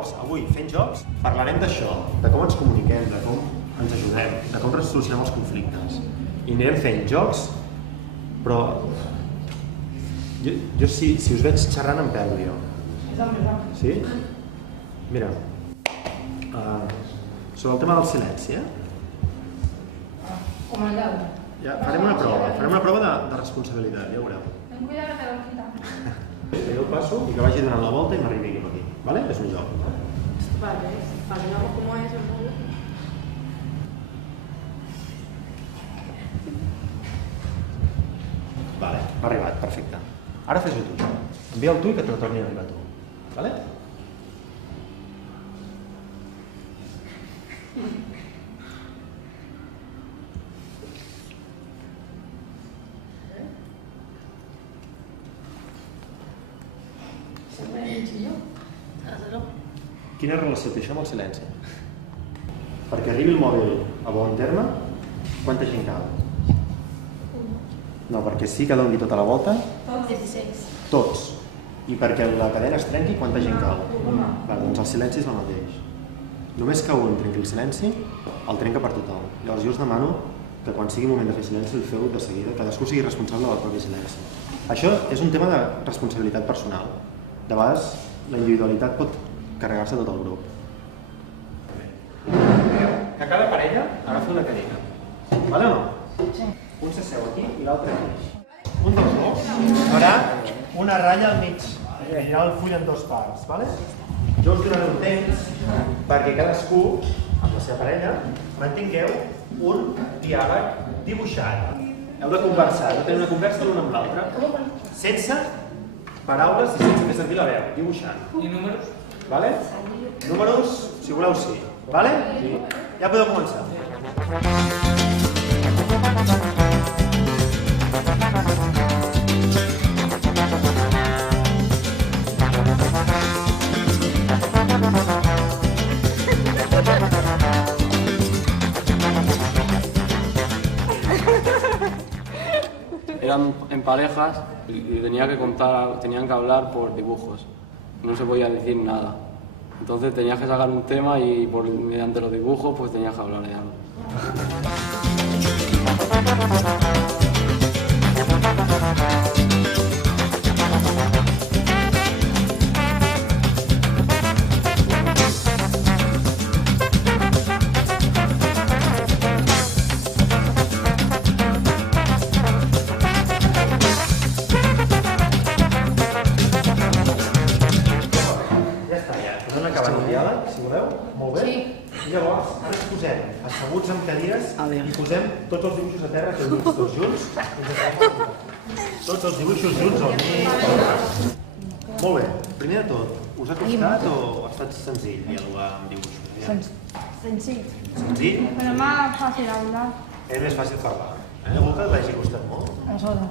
Llavors, avui, fent jocs, parlarem d'això, de com ens comuniquem, de com ens ajudem, de com solucionem els conflictes. I anirem fent jocs, però jo si us veig xerrant em perdo jo. Sí? Mira, sobre el tema del silenci, Com el llau. farem una prova de responsabilitat, ja ho veureu. Ten cuidado que te lo quitan. Que jo el passo i que vagi donant la volta i m'arribi cap aquí, ¿vale? És un joc. Vale, imaginamos cómo es el mundo. Vale, m'ha arribat, perfecte. Ara fes-ho tu. Envia'l tu i que te torni a arribar tu. Vale? Quina relació té això amb el silenci? Perquè arribi el mòbil a bon terme, quanta gent cal? No, perquè sí que doni tota la volta? Todos 16. Tots. I perquè la cadena es trenqui, quanta gent cal? Una. Doncs el silenci és el mateix. Només que un trenqui el silenci, el trenca per tothom. Llavors jo us demano que quan sigui moment de fer silenci el feu de seguida, cadascú sigui responsable del propi silenci. Això és un tema de responsabilitat personal. De vegades la individualitat pot carregar-se tot el grup. Que cada parella agafi una cadena. Vale o no? Sí. Un s'asseu aquí i l'altre aquí. Un dels dos farà una ratlla al mig. Anirà el full en dues parts. Vale? Jo us donaré un temps perquè cadascú, amb la seva parella, mantingueu un diàleg dibuixat. Heu de conversar, heu de tenir una conversa l'un amb l'altre, sense paraules i sense fer servir la veu, dibuixant. I números? Vale? Números, si voleu, sí. Vale? Sí. Ja podeu començar. Eran en parejas y tenían que hablar por dibujos. No se podía decir nada. Entonces tenías que sacar un tema y mediante los dibujos pues tenías que hablar de algo. Asseguts amb cadires i posem tots els dibuixos a terra que heu vist tots junts. Tots els dibuixos junts al mig. Molt bé. Primer de tot, us ha costat o ha estat senzill dialogar amb dibuixos? Senzill. Senzill? Pero más fácil hablar. És més fàcil parlar. Algú que l'hagi costat molt? A nosotros.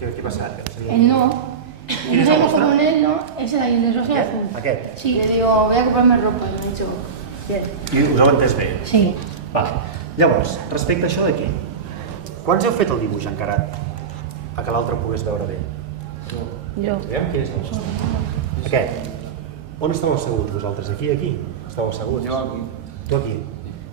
Què ha passat? El no. ¿Quieres No sabemos mostrar? cómo poner, ¿no? Ese de ahí, el de rosa y azul. Aquest? Sí, le digo, voy a comprarme ropa. Y me ha dicho, bien. I us heu entès bé? Sí. Vale. Llavors, respecte a això d'aquí, quants heu fet el dibuix encarat a que l'altre pogués veure bé? Yo. Aviam quin és el vostre. Aquest. On estàveu asseguts vosaltres? Aquí, aquí? Estàveu asseguts? Jo aquí. Tu aquí.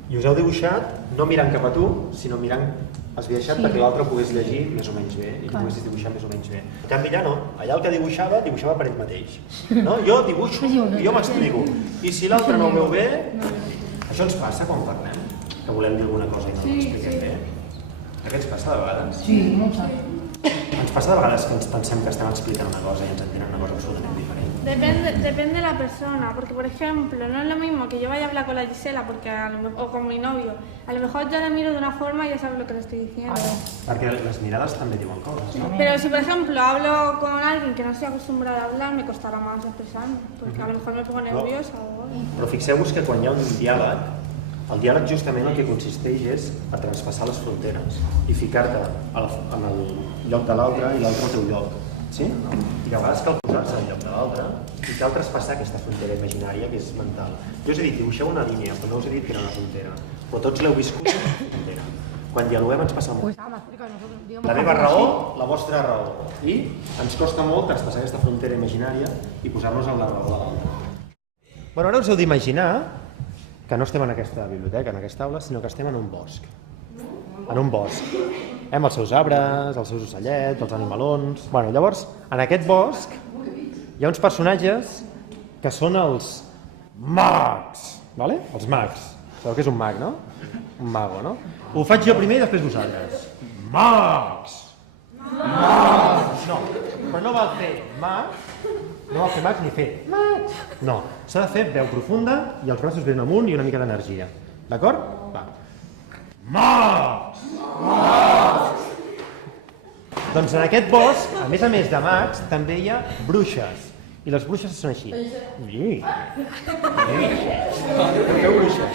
I us heu dibuixat no mirant cap a tu, sinó mirant esbiaixat perquè l'altre pogués llegir més o menys bé i poguessis dibuixar més o menys bé. En canvi allà no, allà el que dibuixava per ell mateix. No? Jo dibuixo i jo m'explico. I si l'altre no ho veu bé, això ens passa quan parlem, que volem dir alguna cosa i no ens expliquem bé. A què ens passa de vegades? Sí, mucho. Ens passa de vegades que ens pensem que estem explicant una cosa i ens entenen una cosa absolutament diferent. Depende de la persona, porque por ejemplo, no es lo mismo que yo vaya a hablar con la Gisela porque o con mi novio. A lo mejor yo la miro de una forma y ya sabes lo que le estoy diciendo. Perquè les mirades també diuen coses, no? Pero si por ejemplo hablo con alguien que no estoy acostumbrada a hablar, me costará más expresarme, porque a lo mejor me pongo nerviosa o algo. Però fixeu-vos que quan hi ha un diàleg, el diàleg justament el que consisteix és a traspassar les fronteres i ficar-te en el lloc de l'altre i l'altre al teu lloc. Sí? I a vegades cal posar-se al lloc de l'altre i cal traspassar aquesta frontera imaginària que és mental. Jo us he dit, dibuixeu una línia, però no us he dit que era una frontera. Però tots l'heu viscut com una frontera. Quan dialoguem ens passa molt. La meva raó, la vostra raó. I ens costa molt traspassar aquesta frontera imaginària i posar-nos en la raó de l'altre. Bueno, ara us heu d'imaginar que no estem en aquesta biblioteca, en aquesta aula, sinó que estem en un bosc. En un bosc. Amb els seus arbres, els seus ocellets, els animalons... Bueno, llavors, en aquest bosc hi ha uns personatges que són els mags, ¿vale? Els mags. Sabeu què és un mag, no? Un mago, no? Ho faig jo primer i després vosaltres. Mags! Mags! No, però no val fer mag, no val fer mags ni fer mags. No, s'ha de fer veu profunda i els braços ben amunt i una mica d'energia. D'acord? Va. Mags! Mags! Doncs en aquest bosc, a més de mags, també hi ha bruixes. I les bruixes són així. Sí. Feu bruixes.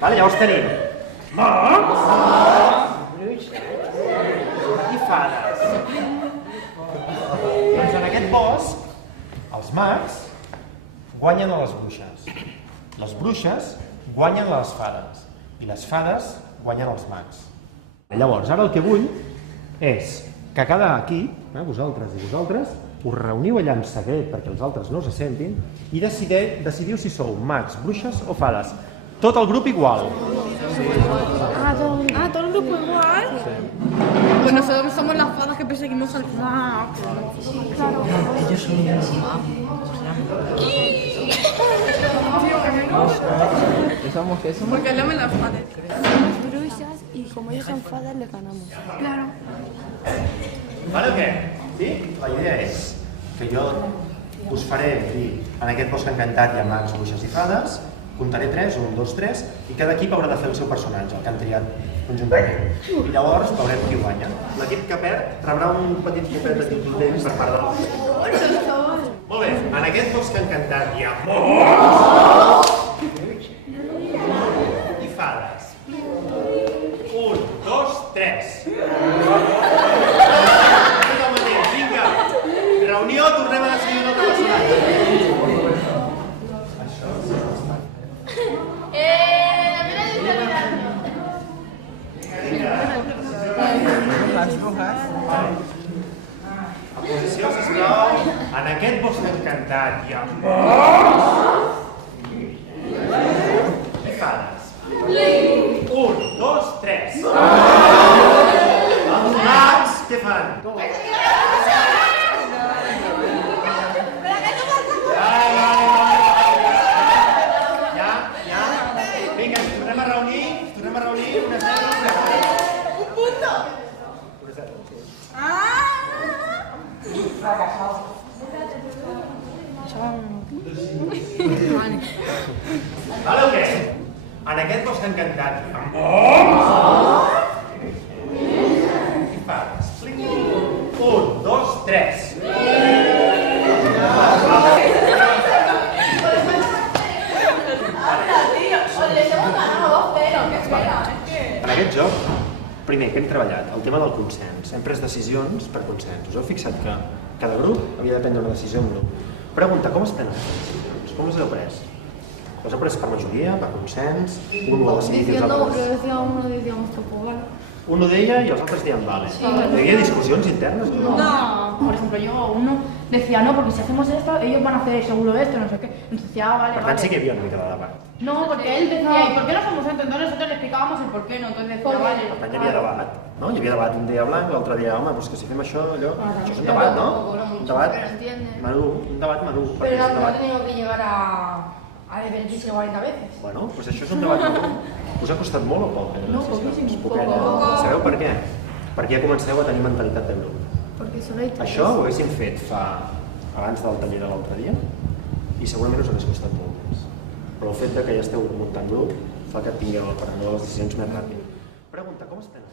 Vale, llavors tenim mags, bruixes i fades. Doncs en aquest bosc, els mags guanyen a les bruixes. Les bruixes guanyen a les fades. I les fades guanyen als mags. Llavors, ara el que vull és que cada equip, vosaltres i vosaltres, us reuniu allà en secret perquè els altres no se sentin i decidiu si sou mags, bruixes o fades. Tot el grup igual. ¿Todo el grupo igual? Sí. Pues nosotros somos las fadas que perseguimos al mag. Claro. Ellos son los magos. ¿Qué somos? Porque hablamos las fadas. Somos bruixas y como ellos son fadas les ganamos. Claro. Vale o què? Sí? La idea és que jo us faré dir en aquest bosc encantat hi ha mags, bruixes i fades, comptaré 3, 1, 2, 3, i cada equip haurà de fer el seu personatge, el que han triat conjuntament. I llavors veurem qui guanya. L'equip que perd rebrà un petit copet de tintotent per part de l'altre. Molt bé, en aquest bosc encantat hi ha mags i fades. 1, 2, 3. Reunió, tornem a decidir un altre personatge. A posició, sisplau. En aquest bosc encantat hi ha mags i fades. 1, 2, 3. Els mags, què fan? Vale o què? En aquest bosc encantat hi ha mags i fades. 1, 2, 3. En aquest joc, primer, que hem treballat el tema del consens. Hem pres decisions per consens. Us heu fixat que cada grup havia de prendre una decisió en grup. Pregunta, com es prenen les decisions? Com les heu pres? Les heu pres per majoria, per consens? Un ho ha decidit i els altres... Pero decía uno, decíamos que pues vale. Un ho deia i els altres deien vale. Hi havia discussions internes? No. Por ejemplo, uno decía no, porque si hacemos esto, ellos van a hacer seguro esto, no sé qué. Entonces decía, vale, Per vale. tant, sí que hi havia una mica de debat. No, porque él decía, ¿y por qué no hacemos esto? Entonces nosotros le explicábamos el por qué no. Entonces decía, vale. Per tant, hi havia debat, no? Hi havia debat un dia blanc, l'altre dia, home, doncs que si fem això, allò... Això és un debat, no? Un debat madur, un debat madur. Pero no ha tenido que llegar a divertirse 40 veces. Bueno, doncs això és un debat madur. Us ha costat molt o poc? No, poquíssim. Poquet. Sabeu per què? Perquè ja comenceu a tenir mentalitat de grup. Porque solo hay tres. Això ho haguéssim fet abans del taller de l'altre dia i segurament us hagués costat molt més. Però el fet que ja esteu muntant grup fa que tingueu el prendre les decisions més ràpid. Pregunta, com es prenen